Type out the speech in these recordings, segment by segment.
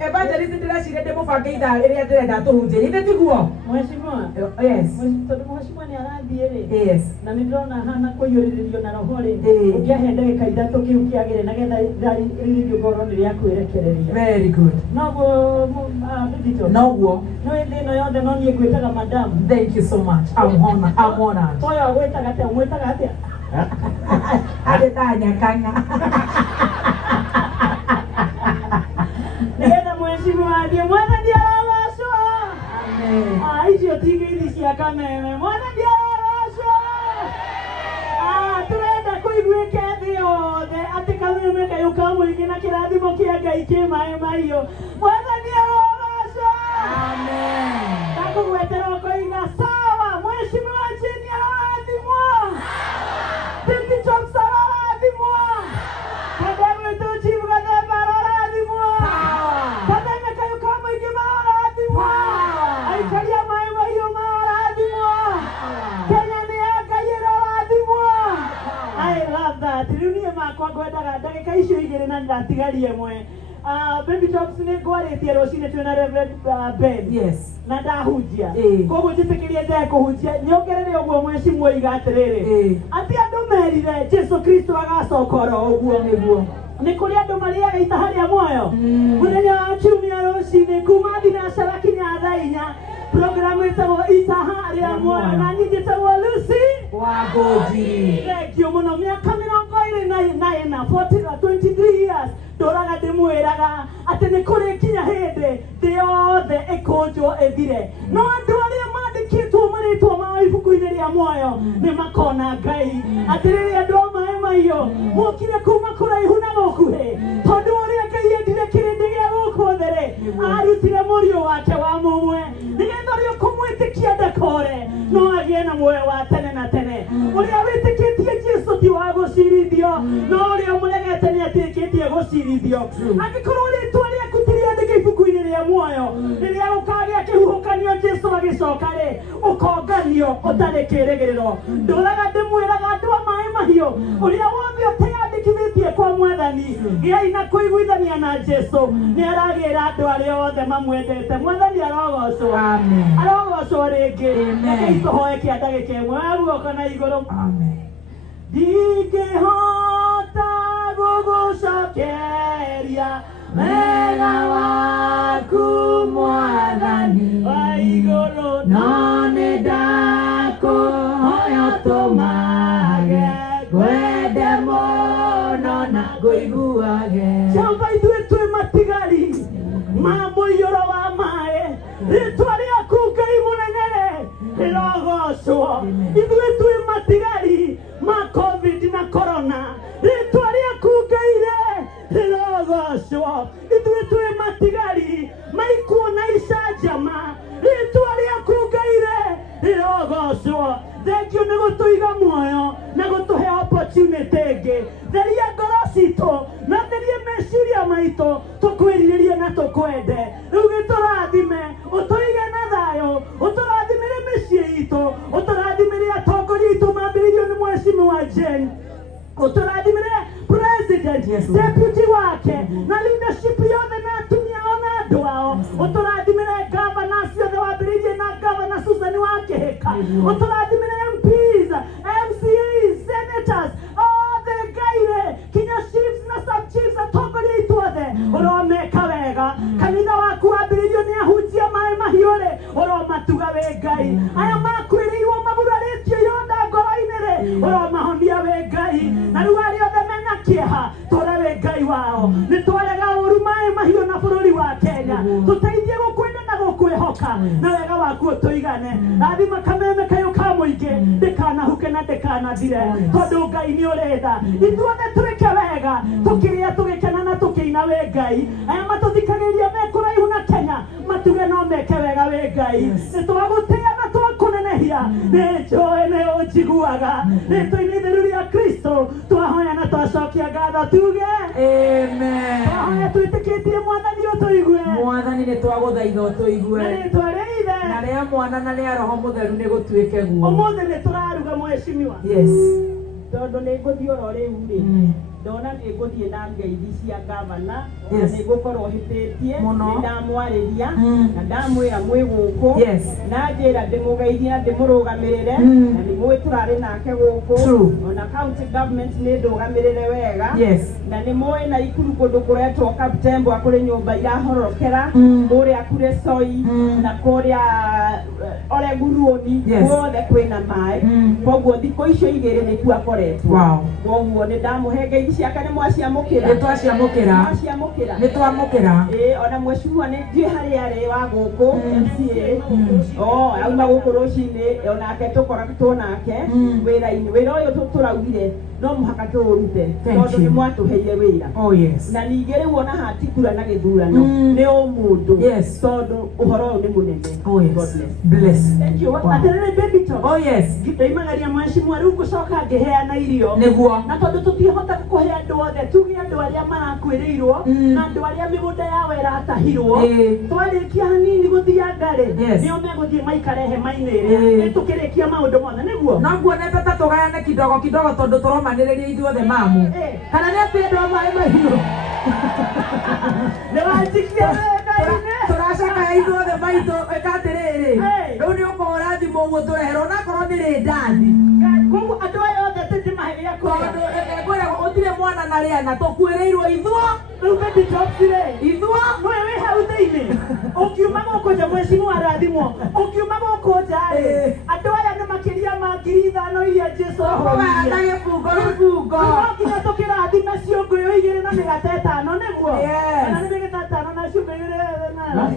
evangelist ndĩreciria ndĩmũbange ithaa rĩrĩa ndĩrenda tũhunjie ithe tiguo Mheshimiwa. Yes. Mheshimiwa nĩ arathiĩ rĩ. Yes. Na nĩ ndĩrona hana kũiyũrĩrĩrio na roho rĩ. Eh. Ũngĩahe ndagĩka ithatũ kĩu kĩagĩre na getha rĩrĩrio ngoro nĩ rĩa kwĩrekereria. Very good. Noguo Bidito. Noguo. No hĩndĩ ĩno yothe no niĩ ngwĩtaga madam. Thank you so much. I'm honored. Toyo gwĩtaga atĩa mwĩtaga atĩa? Adeta nyakanga. Nĩgetha Mheshimiwa athiĩ Mwathani arogocwo. Amen. Icio ti ngeithi cia kameme. Mwathani arogocwo. Tũrenda kũiguĩke thĩ yothe atĩ kameme kayũ ka mũingĩ na kĩrathimo kĩa Ngai kĩ maĩ mahiũ. Mwathani arogocwo. Amen. Ndakũgwetera ũkoiga sawa. Mheshimiwa Jane arathimwo. Deputy Thompson arathimwo. Kademu Chief Gathemba arathimwo. Kademu kayũ ka mũingĩ arathimwo. Aikaria maĩ mahiũ arathimwo. Kenya nĩ ya Ngai arathimwo. I love that. Rĩu niĩ makwa ngwendaga ndagĩka icio igĩrĩ na ndatigarie ĩmwe. Baby Talks nĩ ngwarĩtie rũcinĩ twĩna Reverend Ben. Yes. Na ndahunjia. Koguo njĩtĩkĩrie njae kũhunjia nyongerere ũguo Mheshimiwa iga atĩrĩrĩ. Atĩ andũ merire Jesu Kristo agacoka oro ũguo nĩguo. Nĩ kũrĩ andũ marĩaga itaha rĩa muoyo. Mũthenya wa kiumia rũcinĩ kuma thinacara kinya thaa 4 programu ĩtagwo itaha rĩa muoyo na niĩ njĩtagwo Lucy Wangũnji. Thengiũ mũno mĩaka 23 years ndũraga ndĩmwĩraga atĩ nĩ kũrĩ kinya hĩndĩ thĩ yothe ĩkũnjwo ĩthire. No andũ arĩa mandĩkĩtwo marĩtwa mao ibuku-inĩ rĩa muoyo nĩ makona Ngai. Atĩrĩrĩ andũ a maĩ mahiũ mokire kuma kũraihu na gũkuhĩ tondũ ũrĩa Ngai endire kĩrĩndĩ gĩa gũkũ thĩ rĩ arutire mũriũ wake wa mũmwe nĩgetha ũrĩa ũkũmwĩtĩkia ndakore no agĩe na muoyo wa tene na tene. Ũrĩa wĩtĩkĩtie Jesu ti wa gũcirithio no ũrĩa mũregete nĩ atuĩkĩtie gũcirithio. Angĩkorwo rĩtwa rĩaku ti rĩandĩke ibuku-inĩ rĩa muoyo rĩrĩa gũkagĩa kĩhuhũkanio Jesu agĩcoka rĩ ũkonganio ũtarĩ kĩĩrĩgĩrĩro. Ndũraga ndĩmwĩraga andũ a maĩ mahiũ ũrĩa wothe ũteyandĩkithĩtie kwa Mwathani gĩai na kũiguithania na Jesu nĩ aragĩra andũ arĩa othe mamwendete. Mwathani arogocwo. Amen. Arogocwo rĩngĩ. Amen. Tũhoe kĩa ndagĩka ĩmwe guoka na igũrũ. Amen. Ndingĩhota gũgũcokeria wega waku Mwathani wa igũrũ no nĩ ndakũhoya ũtũmage ngwende mũno na ngũiguage. Camba ithuĩ twĩ matigari ma mũiyũro wa maĩ rĩtwa rĩaku Ngai mũnene rĩrogocwo. Ithuĩ twĩ matigari ma COVID na corona rĩtwa rĩaku Ngai rĩrogocwo. Ithuĩ twĩ matigari ma ikuũ na icanjama rĩtwa rĩaku Ngai rĩrogocwo. Thengiũ nĩ gũtũiga muoyo na gũtũhe opportunity ĩngĩ. Theria ngoro citũ na theria meciria maitũ tũkwĩrirĩrie na tũkwende. Rĩu gĩtũrathime ũtũige na thayũ ũtũrathimĩre mĩciĩ itũ ũtũrathimĩre atongoria itũ mambĩrĩirio nĩ Mheshimiwa Jane ũtũrathimĩre president deputy wake na leadership yothe na atumia ona andũ ao ũtũrathimĩre governors yothe wambĩrĩirie na governor Susan wa Kĩhĩka ũtũrathimĩre MPs MCAs senators othe Ngai kinya chiefs na sub chiefs atongoria itũ othe ũromeka wega. Kanitha waku wambĩrĩirio nĩ ahunjia maĩ mahiũ ũromatuga wĩ Ngai. Aya makwĩrĩirwo magurarĩtio yothe ngoro-inĩ ũromahonia wĩ Ngai. Na rĩu arĩa othe mena kĩeha tũra wĩ Ngai wao. Nĩ twarega ũru maĩ mahiũ na bũrũri wa Kenya tũteithie gũkwenda na gũkwĩhoka na wega waku ũtũigane. Rathima kameme kayũ ka mũingĩ ndĩkanahuke na ndĩkanathire tondũ Ngai nĩ ũrenda. Ithuothe twĩke wega tũkĩrĩa tũgĩkena na tũkĩina wĩ Ngai. Aya matũthikagĩrĩria me kũraihu na Kenya matuge no meke wega wĩ Ngai. Nĩ twagũtĩa na twakũnenehia nĩ njũĩ nĩ ũnjiguaga. Rĩtwa-inĩ itheru rĩa Kristo twahoya na twacokia ngatho tuge amen. Twahoya twĩtĩkĩtie Mwathani ũtũigue. Mwathani nĩ twagũthaitha ũtũigue. Na rĩtwa rĩa Ithe na rĩa Mwana na rĩa Roho Mũtheru nĩ gũtuĩke guo. Ũmũthĩ nĩ tũraruga Mheshimiwa. Yes. Tondũ nĩ ngũthiĩ oro rĩu rĩ ndona nĩngũthiĩ na ngeithi cia gavana Yes. na nĩngũkorwo hĩtĩtie Mũno. nĩndamwarĩria na ndamwĩra mwĩ gũkũ Yes. na njĩra ndĩmũgeithie na ndĩmũrũgamĩrĩre na nĩmũĩ tũrarĩ nake gũkũ True. ona county government nĩndũgamĩrĩre wega Yes. na nĩmũĩ na Ikuru kũndũ kũretwo Kaptembwa kũrĩ nyũmba irahorokera kũrĩa kũrĩ Soi na kũrĩa Oreguruoni Yes. guothe kwĩna maĩ koguo thikũ icio igĩrĩ nĩkuo akoretwo Wow. koguo nĩndamũhe ngeithi ciake nĩmwaciamũkĩra Nĩtwaciamũkĩra. mwaciamũkĩra Nĩtwamũkĩra. ona mwĩcua nĩ ndiĩ harĩa arĩ wa gũkũ MCA auma gũkũ rũcinĩ onake tũkoretwo nake wĩra-inĩ wĩra ũyũ tũraugire no mũhaka tũũrute tondũ nĩmwatũheire wĩra Oh yes. na ningĩ rĩu ona hatikura na gĩthurano nĩ ũmũndũ Yes. tondũ ũhoro ũyũ nĩ mũnene. Oh yes. God bless. Bless. Thank you. Wow. Atĩrĩrĩ baby talk. Oh yes. Ndoimagaria mheshimiwa rĩu ngũcoka ngĩheana irio Nĩguo. na tondũ tũtiahota kũhe andũ othe tuge andũ arĩa marakwĩrĩirwo na andũ arĩa mĩgũnda yao ĩratahirwo twarĩkia hanini gũthianga-rĩ nĩo megũthiĩ maikare hema-inĩ ĩrĩa tũkĩrĩkia maũndũ mothe nĩguo Naguo nĩta ta tũgayane kidogo kidogo tondũ tũromanĩrĩria ithuothe mamu. Kana nĩ atĩ andũ a maĩ mahiũ. nĩwanjikia wega-inĩ Tũracakaya ithuothe maitũ ĩka atĩrĩrĩ. Rĩu nĩ ũkorwo ũrathimwo ũguo tũreherwo onakorwo nĩ ndathi. koguo andũ aya othe tũtimahe gĩa kũrĩa Tondũ ngwĩragwo gũtirĩ mwana na rĩana tũkuĩrĩirwo ithuo. rĩu baby talk-rĩ Ithuo. nowe wĩ hau thĩinĩ ũkiuma gũkũ nja mheshimiwa arathimwo ũkiuma gũkũ nja-rĩ andũ aya nĩ makĩria ma 5,000 iria Jesũ Tũkũgaya na gĩbungo gĩbungo. no nginya tũkĩrathime ciũngũyũ 2 na mĩgate 5 nĩguo Yes. kana nĩ mĩgate 5 na ciũngũ 2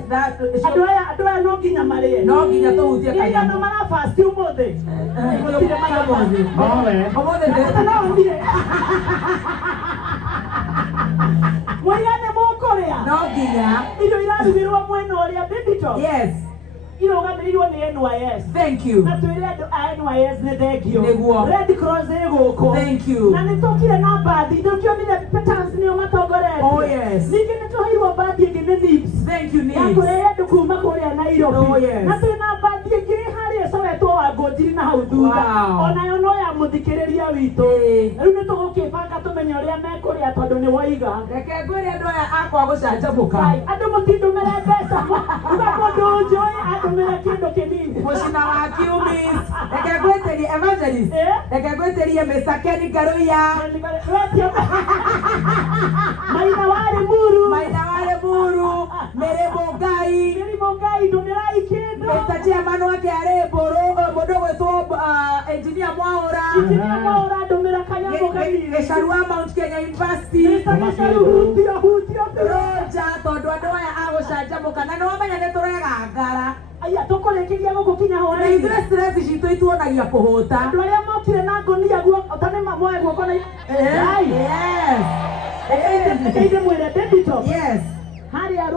That- andũ aya no nginya marĩe No nginya tũhutie igana kanyamũ. marabasti ũmũthĩ gũtirĩ marabasti Ũmũthĩ ndĩ- naonire mũigane mũkũrĩa no nginya. irio irarugĩrwo mwena ũrĩa baby talk Yes. irũgamĩrĩirwo nĩ NYS Thank you. na twĩre andũ a NYS nĩ thengio Nĩguo. Red Cross ĩ gũkũ Thank you. na nĩ tũkire na mbathi tũkĩonire Peters nĩo matongoretie Oh, yes. ningĩ nĩ tũheirwo mbathi ĩngĩ nĩ NIBS Thank you, ya Nick. kũrehe andũ kuma kũrĩa Nairobi Oh, yes. na twĩna mbathi ĩngĩ harĩa ĩcoretwo Wangũnjiri na hau thutha Wow. onayo no ya mũthikĩrĩria witũ rĩu nĩ tũgũkĩbanga tũmenye ũrĩa mekũrĩa tondũ nĩ woiga Reke ngwĩre andũ aya akwa gũcanjamũka. andũ mũtindũmĩre mbeca uga mũndũ njũĩ andũmĩre kĩndũ kĩnini Mũcina wa Kiumis. Reke ngwĩtĩrie Evangelist. Reke ngwĩtĩrie Mr. Kenny Karuya. Maina warĩ muru Maina wale Muru. Mĩrĩmo Ngai. Mĩrimũ Ngai ndũmĩrai kĩndũ Mr. Chairman wake arĩ Mbũrũ. Mũndũ gwĩtwo Engineer Mwaũra. ikinya maũra ndũmĩra kanyamũ kanini Gĩcaru wa Mount Kenya University. Gĩcaru hutio Roja tondũ andũ aya agũcanjamũka na nĩwamenya nĩ tũregangara. aya tũkũrĩkĩria gũkũ kinya Na hwaĩ-inĩ ithuĩ stress citũ ituonagia kũhũta. andũ arĩa mokire na ngũnia tani mamoe guoko na Yes. Ĩkĩinde mwĩre baby talk Yes. harĩa